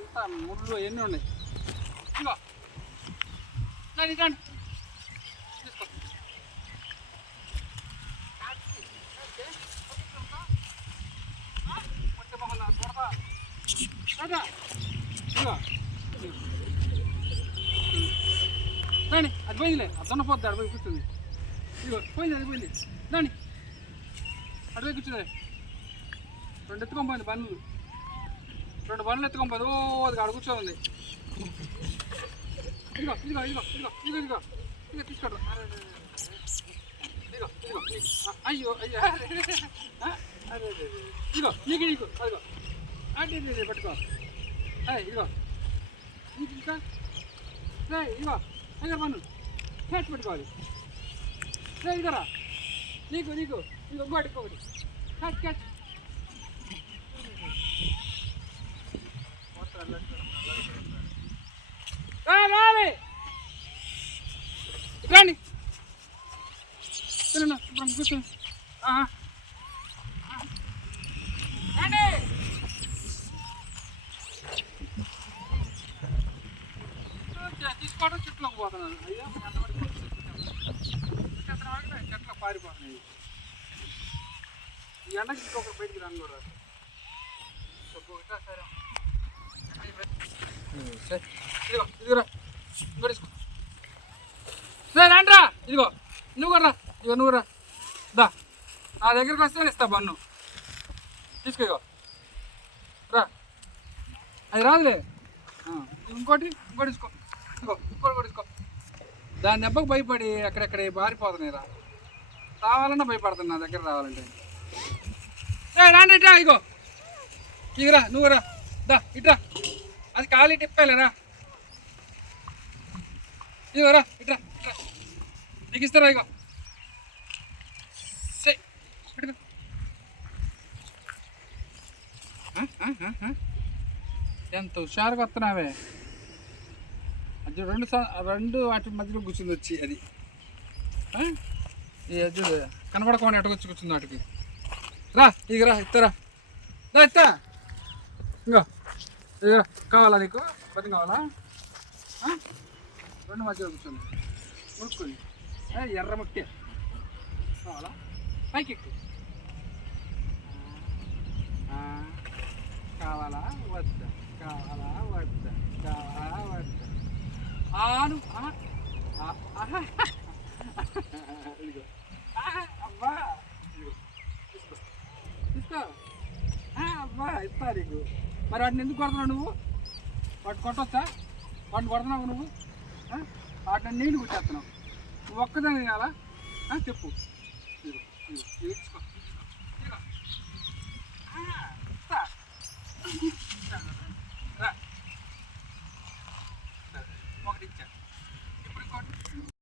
అంతా ముళ్ళు ఎన్ని ఉన్నాయి. ఇగో రండి రండి తీసుకో. కొట్టే మొహం చూడతా ఇగో రండి. అది పోయిందిలే, అది దొన్నపోద్ది, అడిపోయి కూర్చుంది. ఇగో పోయింది, అది పోయింది. రండి అడిపోయి కూర్చుంది. 2 ఎత్తుకొని పోయింది బండ్లు, 2 బండ్లు ఎత్తుకొని పోయింది. ఓ అది అక్కడ కూర్చోంది. ఇదిగో ఇదిగో ఇదిగో ఇదిగో ఇదిగో ఇదిగో ఇదిగో తీసుకోండి. ఇదిగో ఇదిగో అయ్యో అయ్యో అదే ఇదిగో నీకు నీకు అదిగో అదే పట్టుకో. ఇదిగో నీకు ఇంకా ఇదిగో అయ్యో పన్ను క్యాచ్ పెట్టుకోవాలి. ఇదిగోరా నీకు నీకు ఇదిగో ఇంకోటి ఇంకొకటి క్యాచ్ క్యాచ్. రండి ఇప్పుడు కూర్చోండి. తీసుకోవడం చెట్లోకి పోతున్నాను. అయ్యో చెట్లకు పారిపోతున్నాయి. ఈ ఎండకి ఇంకొకరు బయటికి రాను కూడా సరే. ఇదిగో ఇదిగోరా ఇంకో తీసుకో. రండిరా ఇదిగో నువ్వు రా, ఇదిగో నువ్వు రా దా. నా దగ్గరికి వస్తే ఇస్తా బన్ను తీసుకో. ఇగో రా, అది రాదులే. ఇంకోటి ఇంకోటి తీసుకో. ఇదిగో ఇంకోటి కూడా తీసుకో. దాని దెబ్బకు భయపడి ఎక్కడెక్కడ బారిపోతున్నాయి రా. రావాలన్నా భయపడుతున్నా నా దగ్గర రావాలంటే. రాండి ఇట్రా ఇగో ఇదిరా నువ్వు రా దా ఇట్రా. అది ఖాళీ టిప్పాలేరా. ఇదిగో రా ఇట్రా ఇట్రా నీకు ఇస్తారా. ఇగో ఎంత హుషారుగా వస్తున్నావే. అది రెండు వాటి మధ్యలో కూర్చుంది వచ్చి. అది అది కనపడకుండా ఎట్టకొచ్చి కూర్చుంది వాటికి. రా ఇక రా ఇస్తారా దా ఇస్తా. ఇంకో ఇదిరా కావాలా నీకు పని కావాలా. 2 మధ్యలో కూర్చోండి ముడుక్కొని. ఎర్ర ముట్టే కావాలా పైకి ఎక్కువ కావాలా వద్దా కావాలా వద్దా కావాలా వద్దా ఆను ఇదిగో అబ్బా ఇదిగో తీసుకో తీసుకో. అబ్బా ఇస్తా నీకు. మరి వాటిని ఎందుకు కొడుతున్నావు నువ్వు? వాటిని కొట్టొచ్చా? వాటిని కొడుతున్నావు నువ్వు? వాటిని నీళ్ళు కుట్టేస్తున్నావు. నువ్వు ఒక్కదాన్ని కావాలా చెప్పు. ఇదిగో